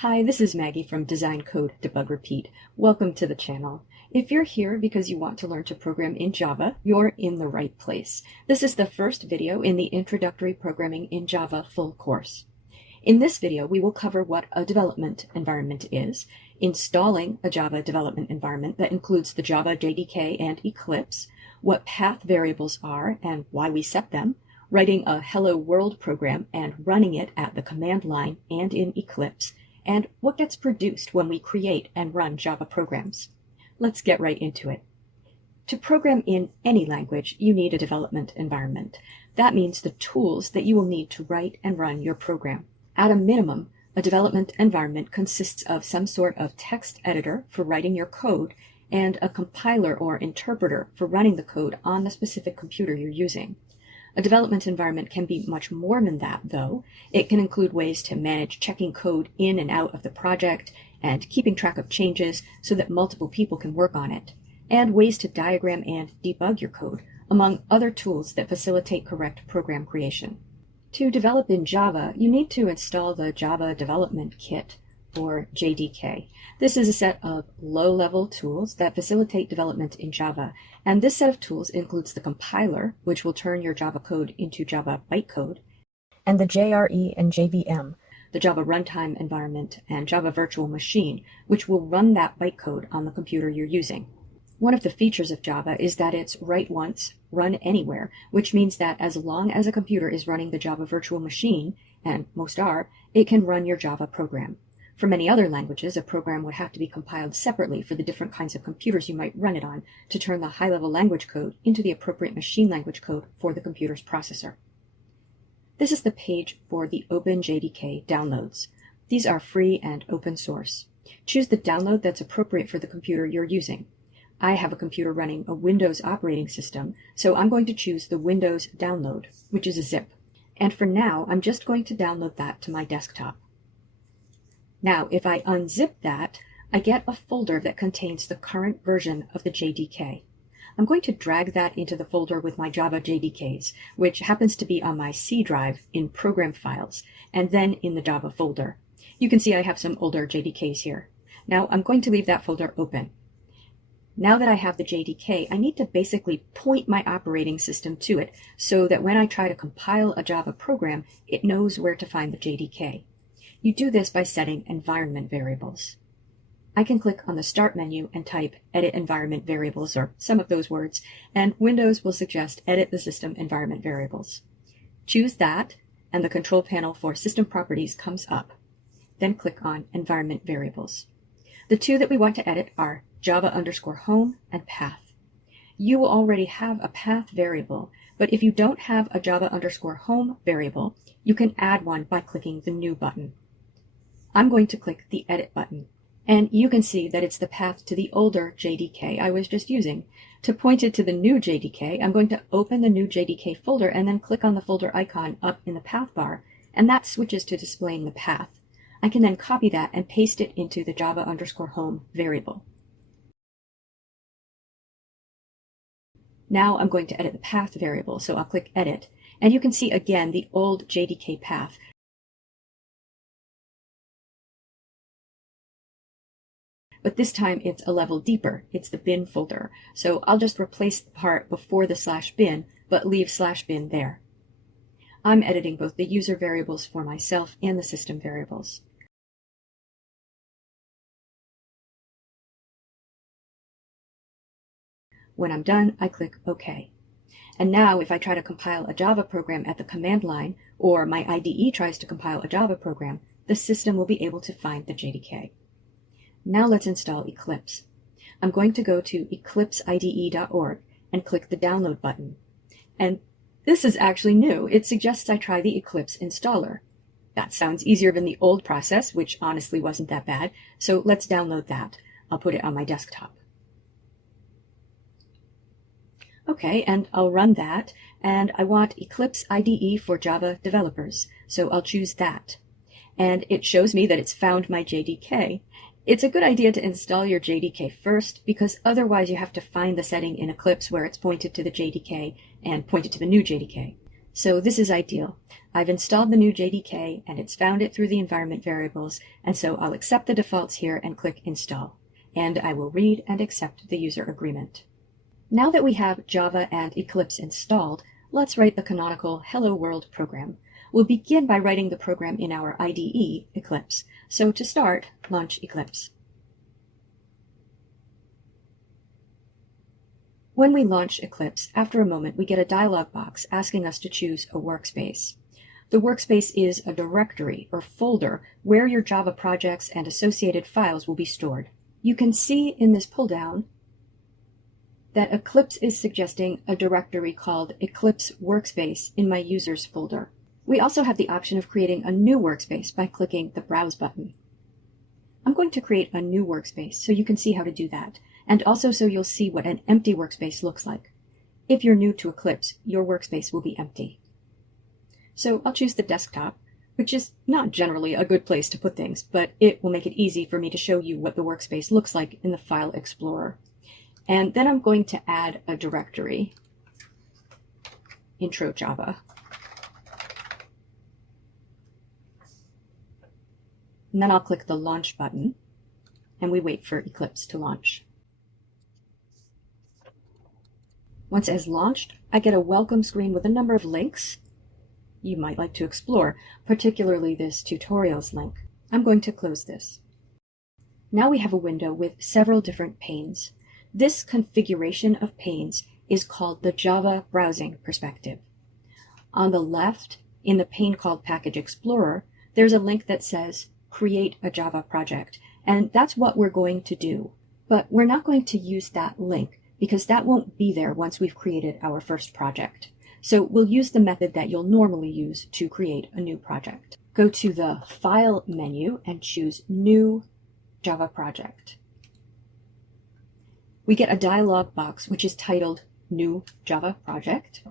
Hi, this is Maggie from Design Code Debug Repeat. Welcome to the channel. If you're here because you want to learn to program in Java, you're in the right place. This is the first video in the Introductory Programming in Java full course. In this video, we will cover what a development environment is, installing a Java development environment that includes the Java JDK and Eclipse, what path variables are and why we set them, writing a Hello World program and running it at the command line and in Eclipse, and what gets produced when we create and run Java programs. Let's get right into it. To program in any language, you need a development environment. That means the tools that you will need to write and run your program. At a minimum, a development environment consists of some sort of text editor for writing your code and a compiler or interpreter for running the code on the specific computer you're using. A development environment can be much more than that, though. It can include ways to manage checking code in and out of the project and keeping track of changes so that multiple people can work on it, and ways to diagram and debug your code, among other tools that facilitate correct program creation. To develop in Java, you need to install the Java Development Kit, or JDK. This is a set of low-level tools that facilitate development in Java, and this set of tools includes the compiler, which will turn your Java code into Java bytecode, and the JRE and JVM, the Java Runtime Environment and Java Virtual Machine, which will run that bytecode on the computer you're using. One of the features of Java is that it's write once, run anywhere, which means that as long as a computer is running the Java Virtual Machine, and most are, it can run your Java program. For many other languages, a program would have to be compiled separately for the different kinds of computers you might run it on to turn the high-level language code into the appropriate machine language code for the computer's processor. This is the page for the OpenJDK downloads. These are free and open source. Choose the download that's appropriate for the computer you're using. I have a computer running a Windows operating system, so I'm going to choose the Windows download, which is a zip. And for now, I'm just going to download that to my desktop. Now, if I unzip that, I get a folder that contains the current version of the JDK. I'm going to drag that into the folder with my Java JDKs, which happens to be on my C drive in Program Files, and then in the Java folder. You can see I have some older JDKs here. Now, I'm going to leave that folder open. Now that I have the JDK, I need to basically point my operating system to it so that when I try to compile a Java program, it knows where to find the JDK. You do this by setting environment variables. I can click on the Start menu and type Edit Environment Variables, or some of those words, and Windows will suggest Edit the System Environment Variables. Choose that, and the control panel for System Properties comes up. Then click on Environment Variables. The two that we want to edit are Java_home and path. You will already have a path variable, but if you don't have a Java_home variable, you can add one by clicking the New button. I'm going to click the Edit button, and you can see that it's the path to the older JDK I was just using. To point it to the new JDK, I'm going to open the new JDK folder and then click on the folder icon up in the path bar, and that switches to displaying the path. I can then copy that and paste it into the Java_home variable. Now I'm going to edit the path variable, so I'll click Edit, and you can see again the old JDK path. But this time it's a level deeper. It's the bin folder. So I'll just replace the part before the /bin, but leave /bin there. I'm editing both the user variables for myself and the system variables. When I'm done, I click OK. And now if I try to compile a Java program at the command line, or my IDE tries to compile a Java program, the system will be able to find the JDK. Now let's install Eclipse. I'm going to go to eclipseide.org and click the Download button. And this is actually new. It suggests I try the Eclipse installer. That sounds easier than the old process, which honestly wasn't that bad, so let's download that. I'll put it on my desktop. Okay, and I'll run that, and I want Eclipse IDE for Java developers, so I'll choose that. And it shows me that it's found my JDK. It's a good idea to install your JDK first, because otherwise you have to find the setting in Eclipse where it's pointed to the JDK and pointed to the new JDK. So this is ideal. I've installed the new JDK and it's found it through the environment variables, and so I'll accept the defaults here and click Install. And I will read and accept the user agreement. Now that we have Java and Eclipse installed, let's write the canonical Hello World program. We'll begin by writing the program in our IDE, Eclipse. So to start, launch Eclipse. When we launch Eclipse, after a moment, we get a dialog box asking us to choose a workspace. The workspace is a directory or folder where your Java projects and associated files will be stored. You can see in this pull-down that Eclipse is suggesting a directory called Eclipse Workspace in my users folder. We also have the option of creating a new workspace by clicking the Browse button. I'm going to create a new workspace so you can see how to do that, and also so you'll see what an empty workspace looks like. If you're new to Eclipse, your workspace will be empty. So I'll choose the desktop, which is not generally a good place to put things, but it will make it easy for me to show you what the workspace looks like in the File Explorer. And then I'm going to add a directory, Intro Java. And then I'll click the Launch button, and we wait for Eclipse to launch. Once it has launched, I get a welcome screen with a number of links you might like to explore, particularly this tutorials link. I'm going to close this. Now we have a window with several different panes. This configuration of panes is called the Java browsing perspective. On the left, in the pane called Package Explorer, there's a link that says Create a Java project, and that's what we're going to do. But we're not going to use that link because that won't be there once we've created our first project. So we'll use the method that you'll normally use to create a new project. Go to the File menu and choose New Java Project. We get a dialog box which is titled New Java Project.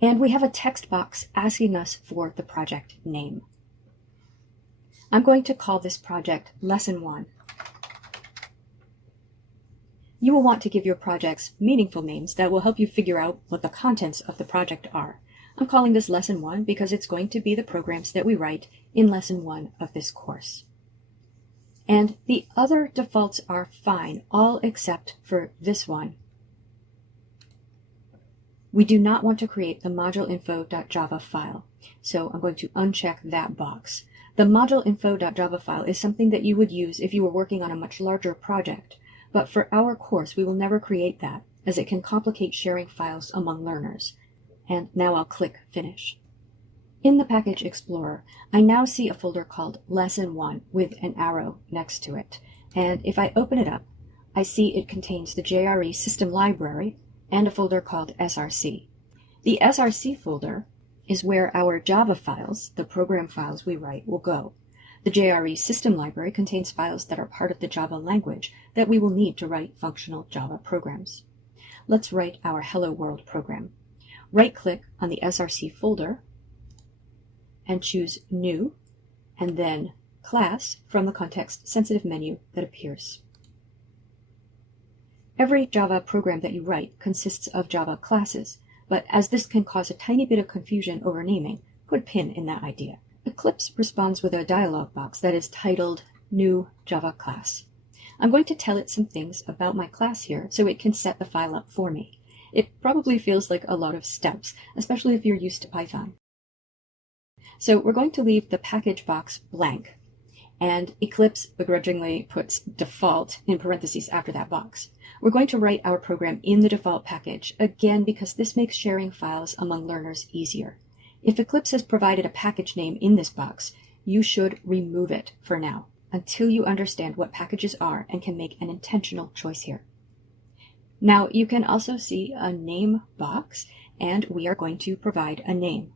And we have a text box asking us for the project name. I'm going to call this project Lesson 1. You will want to give your projects meaningful names that will help you figure out what the contents of the project are. I'm calling this Lesson 1 because it's going to be the programs that we write in Lesson 1 of this course. And the other defaults are fine, all except for this one. We do not want to create the moduleinfo.java file, so I'm going to uncheck that box. The moduleinfo.java file is something that you would use if you were working on a much larger project. But for our course, we will never create that, as it can complicate sharing files among learners. And now I'll click Finish. In the Package Explorer, I now see a folder called Lesson 1 with an arrow next to it. And if I open it up, I see it contains the JRE system library and a folder called SRC. The SRC folder is where our Java files, the program files we write, will go. The JRE system library contains files that are part of the Java language that we will need to write functional Java programs. Let's write our Hello World program. Right-click on the SRC folder and choose New, and then Class from the context-sensitive menu that appears. Every Java program that you write consists of Java classes, but as this can cause a tiny bit of confusion over naming, put a pin in that idea. Eclipse responds with a dialog box that is titled New Java Class. I'm going to tell it some things about my class here so it can set the file up for me. It probably feels like a lot of steps, especially if you're used to Python. So we're going to leave the package box blank, and Eclipse begrudgingly puts default in parentheses after that box. We're going to write our program in the default package, again because this makes sharing files among learners easier. If Eclipse has provided a package name in this box, you should remove it for now, until you understand what packages are and can make an intentional choice here. Now you can also see a name box, and we are going to provide a name.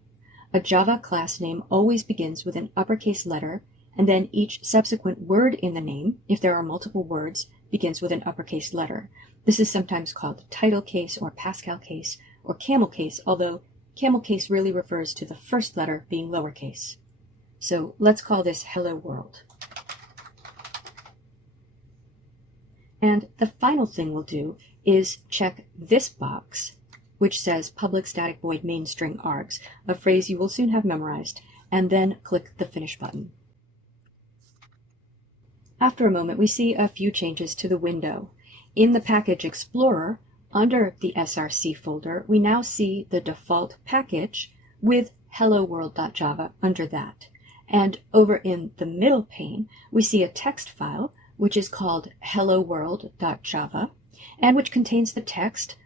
A Java class name always begins with an uppercase letter, and then each subsequent word in the name, if there are multiple words, begins with an uppercase letter. This is sometimes called title case or Pascal case or camel case, although camel case really refers to the first letter being lowercase. So let's call this Hello World. And the final thing we'll do is check this box which says public static void main string args, a phrase you will soon have memorized, and then click the Finish button. After a moment, we see a few changes to the window. In the Package Explorer, under the SRC folder, we now see the default package with hello-world.java under that. And over in the middle pane, we see a text file, which is called hello-world.java, and which contains the text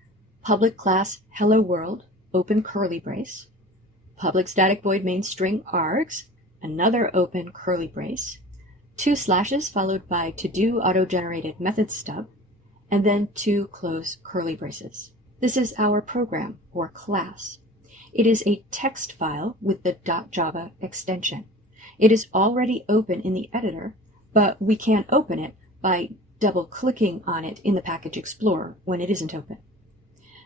public class hello world, open curly brace, public static void main string args, another open curly brace, 2 slashes followed by to-do auto-generated method stub, and then 2 close curly braces. This is our program, or class. It is a text file with the .java extension. It is already open in the editor, but we can't open it by double-clicking on it in the Package Explorer when it isn't open.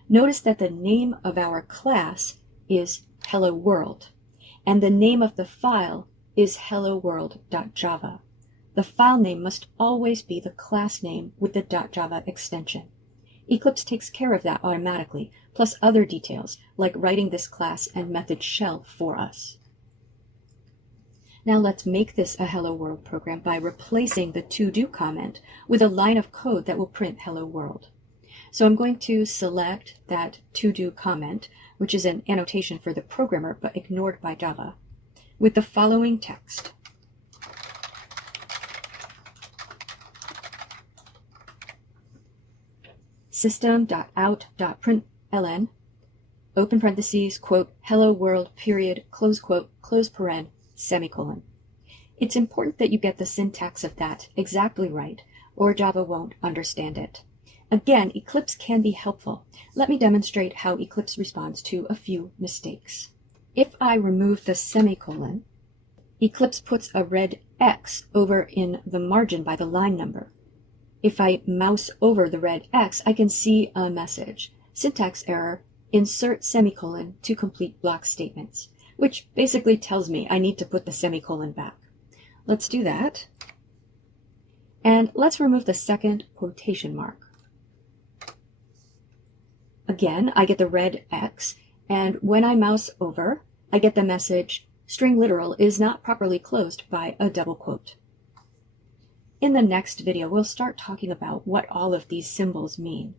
Notice that the name of our class is Hello World, and the name of the file is hello-world.java. The file name must always be the class name with the .java extension. Eclipse takes care of that automatically, plus other details, like writing this class and method shell for us. Now let's make this a Hello World program by replacing the to-do comment with a line of code that will print Hello World. So I'm going to select that to-do comment, which is an annotation for the programmer but ignored by Java, with the following text. System.out.println, open parentheses, quote, hello world, period, close quote, close paren, semicolon. It's important that you get the syntax of that exactly right, or Java won't understand it. Again, Eclipse can be helpful. Let me demonstrate how Eclipse responds to a few mistakes. If I remove the semicolon, Eclipse puts a red X over in the margin by the line number. If I mouse over the red X, I can see a message. Syntax error, insert semicolon to complete block statements, which basically tells me I need to put the semicolon back. Let's do that. And let's remove the second quotation mark. Again, I get the red X, and when I mouse over, I get the message, string literal is not properly closed by a double quote. In the next video, we'll start talking about what all of these symbols mean.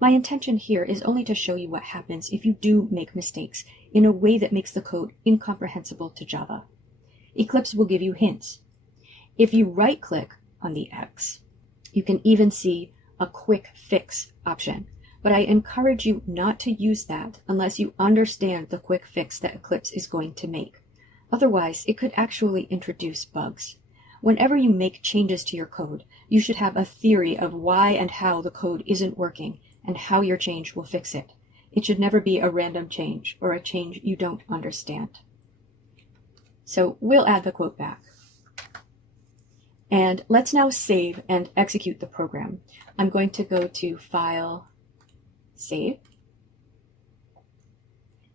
My intention here is only to show you what happens if you do make mistakes in a way that makes the code incomprehensible to Java. Eclipse will give you hints. If you right-click on the X, you can even see a quick fix option, but I encourage you not to use that unless you understand the quick fix that Eclipse is going to make. Otherwise, it could actually introduce bugs. Whenever you make changes to your code, you should have a theory of why and how the code isn't working and how your change will fix it. It should never be a random change or a change you don't understand. So we'll add the quote back. And let's now save and execute the program. I'm going to go to File, Save,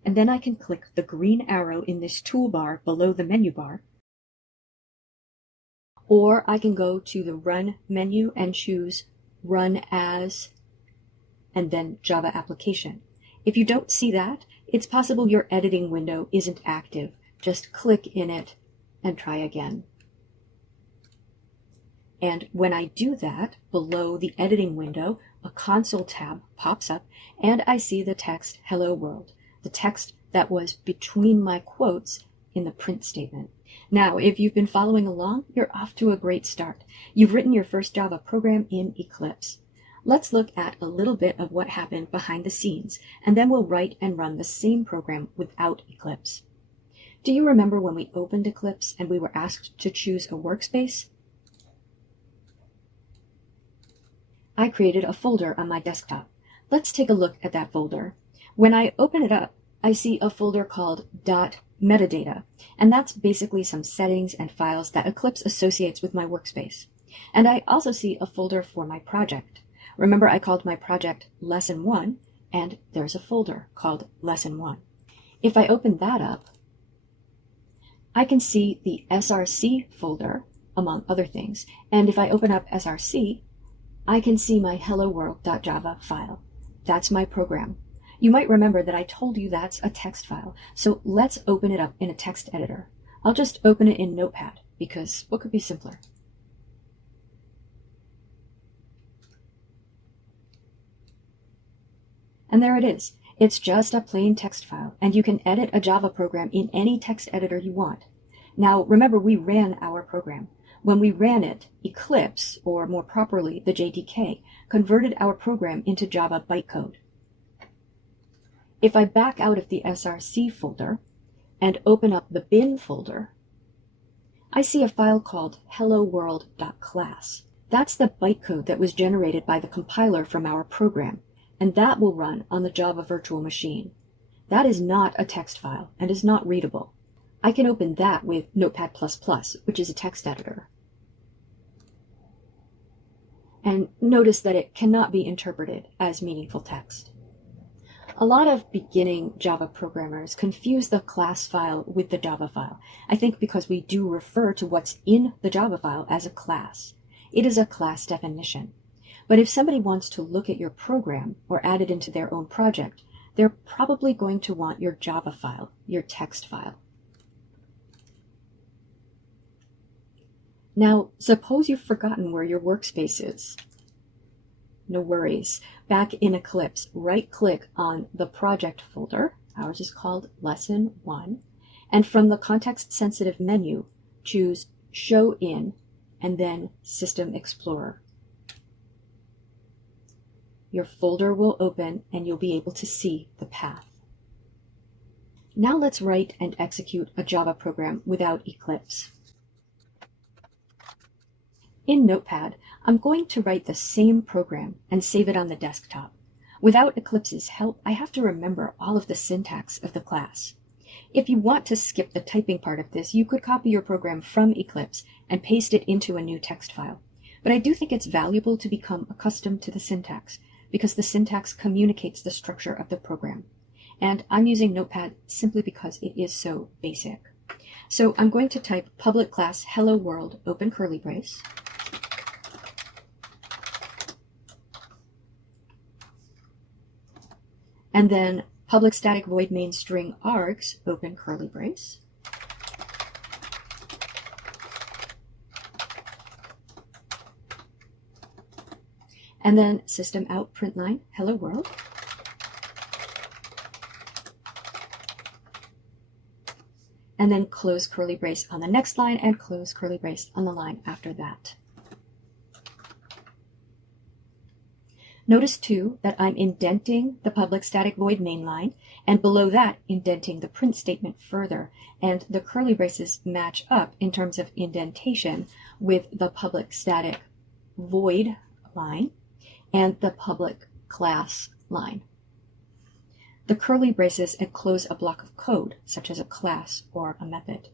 and then I can click the green arrow in this toolbar below the menu bar, or I can go to the Run menu and choose Run As, and then Java Application. If you don't see that, it's possible your editing window isn't active. Just click in it and try again. And when I do that, below the editing window, a console tab pops up, and I see the text Hello World, the text that was between my quotes in the print statement. Now, if you've been following along, you're off to a great start. You've written your first Java program in Eclipse. Let's look at a little bit of what happened behind the scenes, and then we'll write and run the same program without Eclipse. Do you remember when we opened Eclipse and we were asked to choose a workspace? I created a folder on my desktop. Let's take a look at that folder. When I open it up, I see a folder called .metadata, and that's basically some settings and files that Eclipse associates with my workspace. And I also see a folder for my project. Remember, I called my project Lesson 1, and there's a folder called Lesson 1. If I open that up, I can see the SRC folder, among other things, and if I open up SRC, I can see my hello-world.java file. That's my program. You might remember that I told you that's a text file, so let's open it up in a text editor. I'll just open it in Notepad, because what could be simpler? And there it is. It's just a plain text file, and you can edit a Java program in any text editor you want. Now, remember, we ran our program. When we ran it, Eclipse, or more properly, the JDK, converted our program into Java bytecode. If I back out of the src folder and open up the bin folder, I see a file called helloworld.class. That's the bytecode that was generated by the compiler from our program, and that will run on the Java virtual machine. That is not a text file and is not readable. I can open that with Notepad++, which is a text editor. And notice that it cannot be interpreted as meaningful text. A lot of beginning Java programmers confuse the class file with the Java file. I think because we do refer to what's in the Java file as a class. It is a class definition. But if somebody wants to look at your program or add it into their own project, they're probably going to want your Java file, your text file. Now, suppose you've forgotten where your workspace is. No worries. Back in Eclipse, right-click on the project folder. Ours is called Lesson 1. And from the context-sensitive menu, choose Show In and then System Explorer. Your folder will open and you'll be able to see the path. Now let's write and execute a Java program without Eclipse. In Notepad, I'm going to write the same program and save it on the desktop. Without Eclipse's help, I have to remember all of the syntax of the class. If you want to skip the typing part of this, you could copy your program from Eclipse and paste it into a new text file. But I do think it's valuable to become accustomed to the syntax, because the syntax communicates the structure of the program. And I'm using Notepad simply because it is so basic. So I'm going to type public class hello world, open curly brace. And then public static void main string args, open curly brace. And then system out println hello world. And then close curly brace on the next line and close curly brace on the line after that. Notice too that I'm indenting the public static void main line, and below that indenting the print statement further, and the curly braces match up in terms of indentation with the public static void line and the public class line. The curly braces enclose a block of code, such as a class or a method.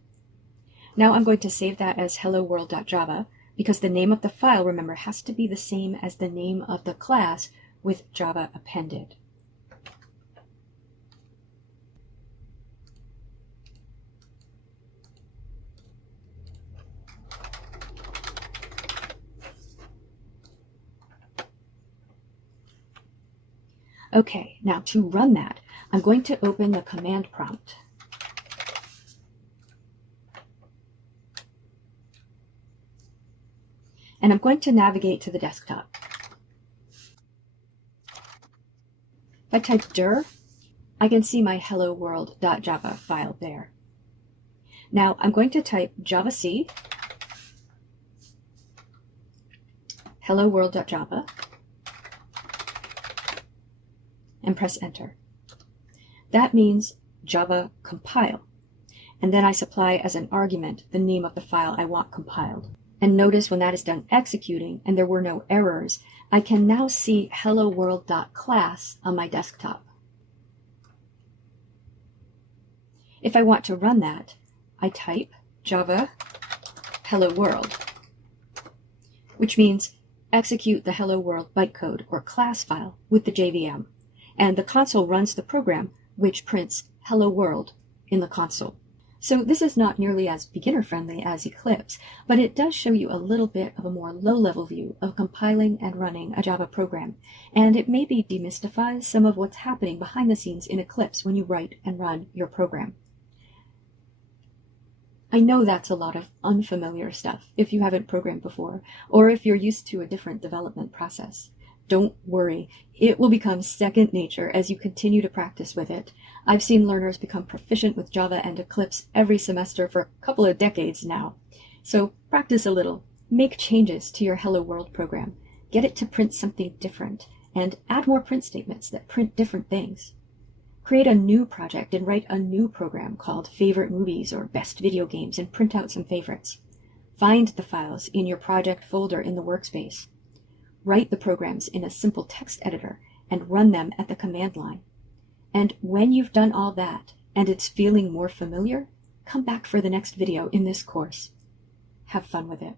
Now I'm going to save that as helloworld.java, because the name of the file, remember, has to be the same as the name of the class with Java appended. Okay, now to run that, I'm going to open the command prompt. And I'm going to navigate to the desktop. If I type dir, I can see my helloworld.java file there. Now I'm going to type javac helloworld.java and press enter. That means Java compile. And then I supply as an argument the name of the file I want compiled. And notice when that is done executing and there were no errors, I can now see helloworld.class on my desktop. If I want to run that, I type Java hello world, which means execute the hello world bytecode or class file with the JVM. And the console runs the program, which prints hello world in the console. So this is not nearly as beginner-friendly as Eclipse, but it does show you a little bit of a more low-level view of compiling and running a Java program, and it maybe demystifies some of what's happening behind the scenes in Eclipse when you write and run your program. I know that's a lot of unfamiliar stuff if you haven't programmed before, or if you're used to a different development process. Don't worry, it will become second nature as you continue to practice with it. I've seen learners become proficient with Java and Eclipse every semester for a couple of decades now. So practice a little, make changes to your Hello World program, get it to print something different, and add more print statements that print different things. Create a new project and write a new program called Favorite Movies or Best Video Games and print out some favorites. Find the files in your project folder in the workspace. Write the programs in a simple text editor and run them at the command line. And when you've done all that and it's feeling more familiar, come back for the next video in this course. Have fun with it.